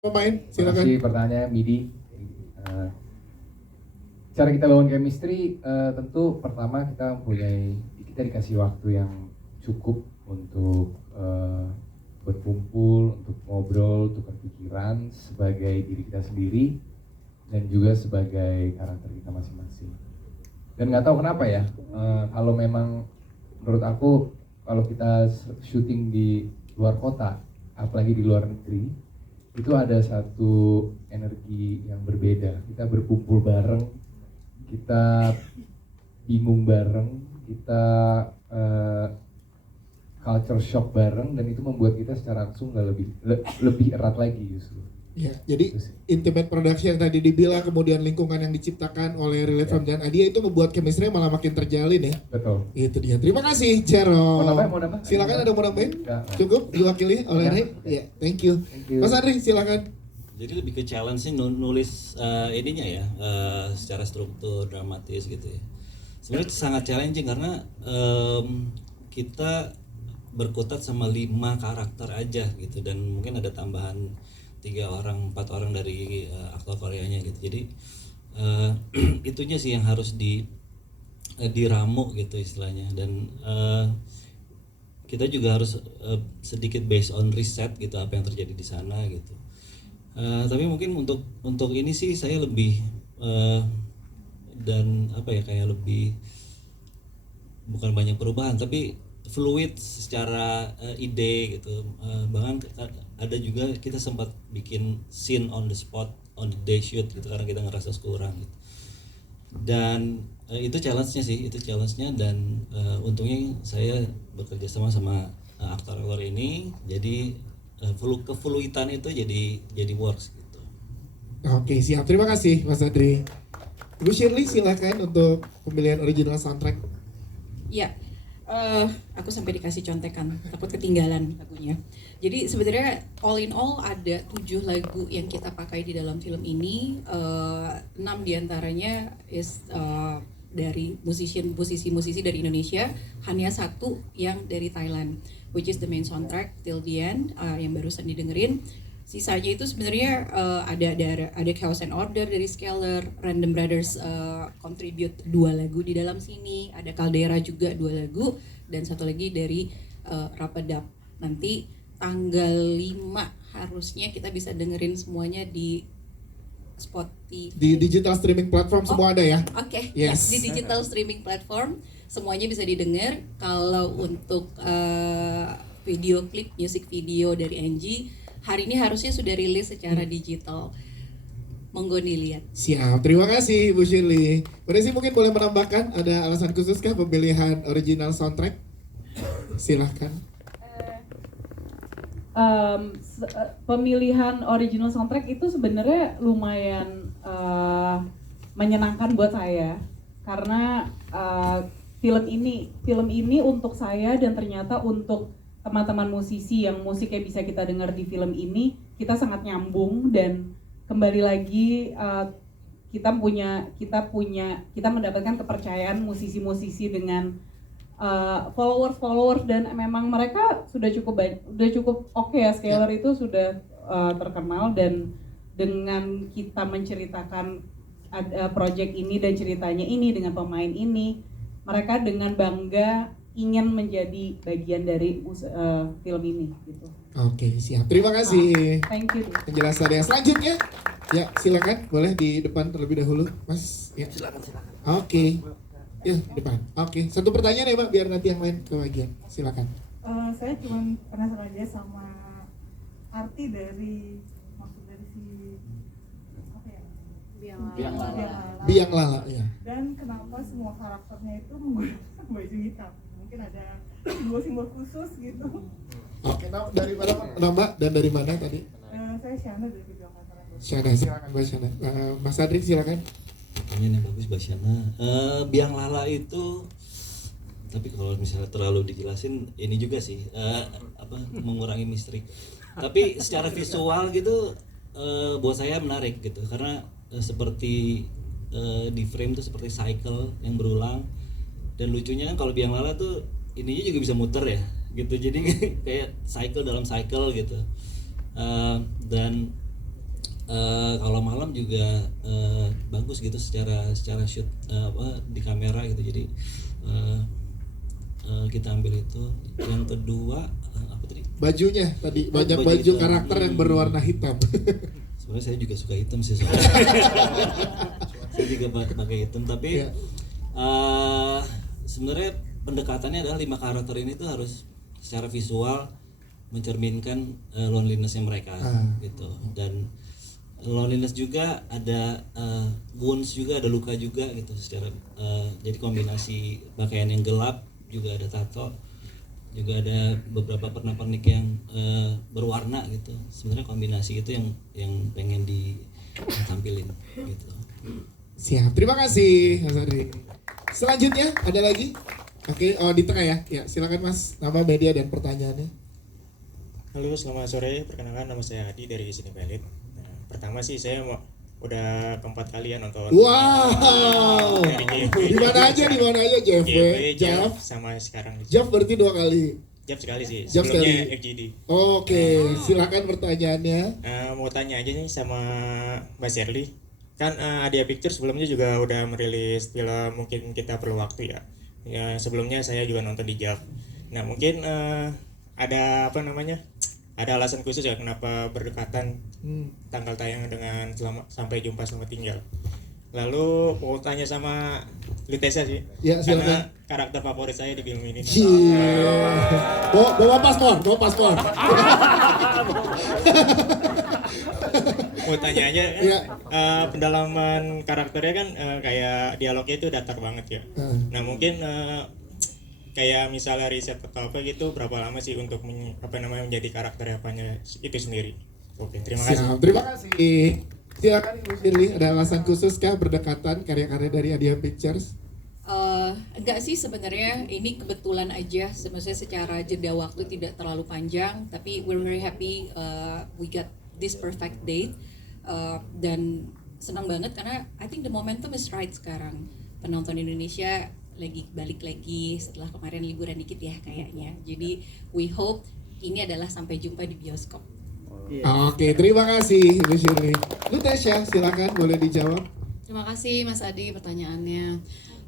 Pemain, silakan. Kasih pertanyaan Midi. Eh, Cara kita bangun chemistry, tentu pertama kita dikasih waktu yang cukup untuk berkumpul, untuk ngobrol, tukar pikiran sebagai diri kita sendiri dan juga sebagai karakter kita masing-masing. Dan nggak tahu kenapa ya, kalau memang menurut aku kalau kita syuting di luar kota, apalagi di luar negeri, itu ada satu energi yang berbeda. Kita berkumpul bareng, kita bingung bareng, kita culture shock bareng, dan itu membuat kita secara langsung nggak lebih erat lagi justru. Ya, jadi intimate production yang tadi dibilang, kemudian lingkungan yang diciptakan oleh Relate From dan Adia itu membuat chemistry malah makin terjalin ya. Betul. Itu dia. Terima kasih, Jero. Mau nambah? Silakan, ada mau nambahin? Cukup diwakili oleh Ray. Ya, thank you. Mas Andri, silakan. Jadi lebih ke challenge sih nulis ininya ya, secara struktur dramatis gitu ya. Sebenarnya sangat challenging karena kita berkutat sama 5 karakter aja gitu, dan mungkin ada tambahan 4 orang dari aktor Koreanya gitu. Jadi itunya sih yang harus diramu gitu istilahnya, dan kita juga harus sedikit based on riset gitu apa yang terjadi di sana gitu. Tapi mungkin untuk ini sih saya lebih dan apa ya, kayak lebih bukan banyak perubahan tapi fluid secara ide gitu. Bahkan ada juga kita sempat bikin scene on the spot on the day shoot gitu karena kita ngerasa kurang gitu. Dan itu challenge-nya dan untungnya saya bekerja sama aktor-aktor ini, jadi kefluitan itu jadi works gitu. Oke, siap. Terima kasih Mas Andri. Ibu Shirley, silakan untuk pemilihan original soundtrack. Ya, aku sampai dikasih contekan, takut ketinggalan lagunya. Jadi sebenarnya all in all ada 7 lagu yang kita pakai di dalam film ini. 6 diantaranya dari musisi dari Indonesia, hanya 1 yang dari Thailand, which is the main soundtrack Till the End, yang barusan didengerin. Sisanya itu sebenarnya ada Chaos and Order dari Scalar, Random Brothers contribute 2 lagu di dalam sini, ada Caldera juga 2 lagu, dan 1 lagi dari Rapadap. Nanti tanggal 5 harusnya kita bisa dengerin semuanya di Spotify. Di digital streaming platform semua ada ya? Oke, Yes. di digital streaming platform semuanya bisa didengar. Kalau untuk video klip, music video dari Angie, hari ini harusnya sudah rilis secara digital. Monggo dilihat. Siap, terima kasih Bu Shirley. Bu Desi mungkin boleh menambahkan, ada alasan khusus kah pemilihan original soundtrack? Silahkan. Pemilihan original soundtrack itu sebenarnya lumayan menyenangkan buat saya karena film ini untuk saya, dan ternyata untuk teman-teman musisi yang musiknya bisa kita dengar di film ini, kita sangat nyambung. Dan kembali lagi kita mendapatkan kepercayaan musisi-musisi dengan followers, dan memang mereka sudah cukup oke ya. Scalar itu sudah terkenal, dan dengan kita menceritakan project ini dan ceritanya ini dengan pemain ini, mereka dengan bangga ingin menjadi bagian dari film ini gitu. Oke, siap. Terima kasih. Thank you. Penjelasan yang selanjutnya. Ya, silakan. Boleh di depan terlebih dahulu, Mas. Ya. Silakan. Oke. Ya, depan. Oke. 1 pertanyaan ya, Mbak, biar nanti yang lain kebagian. Silakan. Saya cuma penasaran aja sama arti dari si apa ya? Biang Lala ya. Dan kenapa semua karakternya itu menggunakan baju hitam? Mungkin ada 2 simbol khusus gitu. Oke, dari mana Mbak, dan dari mana tadi? Saya Shana dari Jakarta. Shana, silakan Mbak Shana. Mas Adri, silakan. Pertanyaan yang bagus Mbak Shana. Biang Lala itu, tapi kalau misalnya terlalu dijelasin ini juga sih mengurangi misteri. Tapi secara visual gitu buat saya menarik gitu, karena seperti di frame tuh seperti cycle yang berulang, dan lucunya kan kalau Biang Lala tuh ininya juga bisa muter ya gitu, jadi kayak cycle dalam cycle gitu. Dan kalau malam juga bagus gitu secara shoot di kamera gitu. Jadi kita ambil itu. Yang kedua apa tadi? Bajunya tadi banyak baju baju hitam. karakter yang berwarna hitam. Sebenarnya saya juga suka hitam sih soalnya. Saya juga pakai hitam, tapi Iya. sebenarnya pendekatannya adalah 5 karakter ini tuh harus secara visual mencerminkan loneliness-nya mereka gitu. Dan loneliness juga ada wounds juga, ada luka juga gitu secara jadi kombinasi pakaian yang gelap, juga ada tato, juga ada beberapa pernak-pernik yang berwarna gitu. Sebenarnya kombinasi itu yang pengen ditampilin gitu. Siap, terima kasih Mas Ardi. Selanjutnya ada lagi? Oke, oh di tengah ya. Ya, silakan Mas, nama, media dan pertanyaannya. Halo, selamat sore. Perkenalkan, nama saya Adi dari Sini Valid. Nah, pertama sih saya udah keempat kali ya nonton. Wow. Dari JV. Di mana aja JV, Jav, Jav. sama sekarang. Jav berarti 2 kali. Jav sekali sih. Jav Sebelumnya sekali. FGD. Oke, silakan pertanyaannya. Mau tanya aja nih sama Mbak Shirley. Kan Adia Pictures sebelumnya juga udah merilis film Mungkin Kita Perlu Waktu ya. Ya, sebelumnya saya juga nonton di Jav. Nah, mungkin ada apa namanya? Ada alasan khusus ya kenapa berdekatan tanggal tayang dengan Sampai Jumpa Selamat Tinggal. Lalu mau tanya sama Lutesa sih. Ya, silakan. Karena karakter favorit saya di film ini. Bawa paspor. Mau tanya aja kan, Ya. pendalaman karakternya kan kayak dialognya itu datar banget ya. Nah mungkin kayak misalnya riset atau apa gitu berapa lama sih untuk menjadi karakter apanya itu sendiri. Oke, terima kasih. Siap, terima kasih. Silakan Ibu Shirley, ada alasan khusus kah berdekatan karya-karya dari Adia Pictures? Enggak sih sebenarnya, ini kebetulan aja. Maksudnya secara jeda waktu tidak terlalu panjang, tapi we're very happy we got this perfect date. Dan senang banget karena I think the momentum is right sekarang. Penonton Indonesia lagi balik lagi setelah kemarin liburan dikit ya kayaknya. Jadi we hope ini adalah Sampai Jumpa di bioskop. Oke, terima kasih Ibu Shirley. Lutesya, silakan boleh dijawab. Terima kasih Mas Adi pertanyaannya.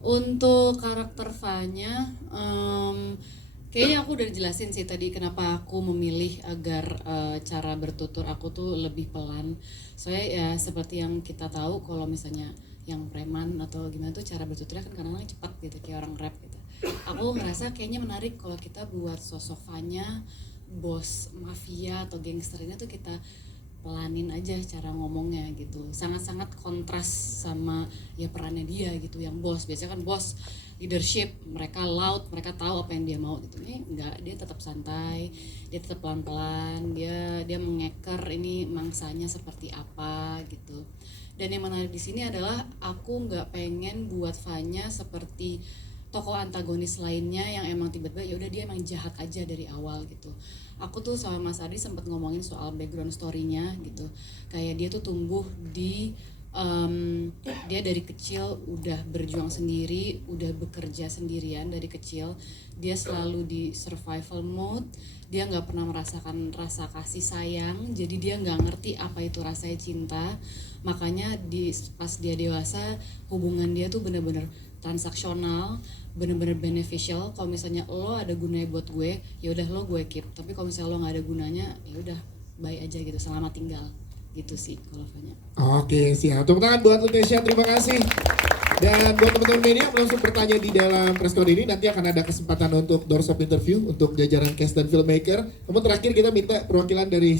Untuk karakter Fanya, kayaknya aku udah jelasin sih tadi kenapa aku memilih agar cara bertutur aku tuh lebih pelan. Soalnya ya seperti yang kita tahu kalau misalnya yang preman atau gimana tuh cara bertuturnya kan kadang-kadang cepat gitu kayak orang rap gitu. Aku ngerasa kayaknya menarik kalau kita buat sosok Fanya, bos mafia atau gangsternya tuh kita pelanin aja cara ngomongnya gitu. Sangat-sangat kontras sama ya perannya dia gitu yang bos. Biasanya kan bos leadership, mereka loud, mereka tahu apa yang dia mau gitu. Ini enggak, dia tetap santai, dia tetap pelan-pelan, dia mengeker ini mangsanya seperti apa gitu. Dan yang menarik di sini adalah aku nggak pengen buat Fanya seperti tokoh antagonis lainnya yang emang tiba-tiba ya udah dia emang jahat aja dari awal gitu. Aku tuh sama Mas Adi sempat ngomongin soal background story-nya gitu. Kayak dia tuh tumbuh di dia dari kecil udah berjuang sendiri, udah bekerja sendirian dari kecil. Dia selalu di survival mode, dia nggak pernah merasakan rasa kasih sayang, jadi dia nggak ngerti apa itu rasanya cinta. Makanya pas dia dewasa, hubungan dia tuh bener-bener transaksional, bener-bener beneficial. Kalau misalnya lo ada gunanya buat gue, ya udah lo gue keep. Tapi kalau misalnya lo nggak ada gunanya, ya udah bye aja gitu, selamat tinggal. Gitu sih kalau Fanya. Oke, siap. Tepuk tangan buat Lutesya, terima kasih. Dan buat teman-teman media yang langsung bertanya di dalam press con ini, nanti akan ada kesempatan untuk doorstop interview untuk jajaran cast dan filmmaker. Namun terakhir kita minta perwakilan dari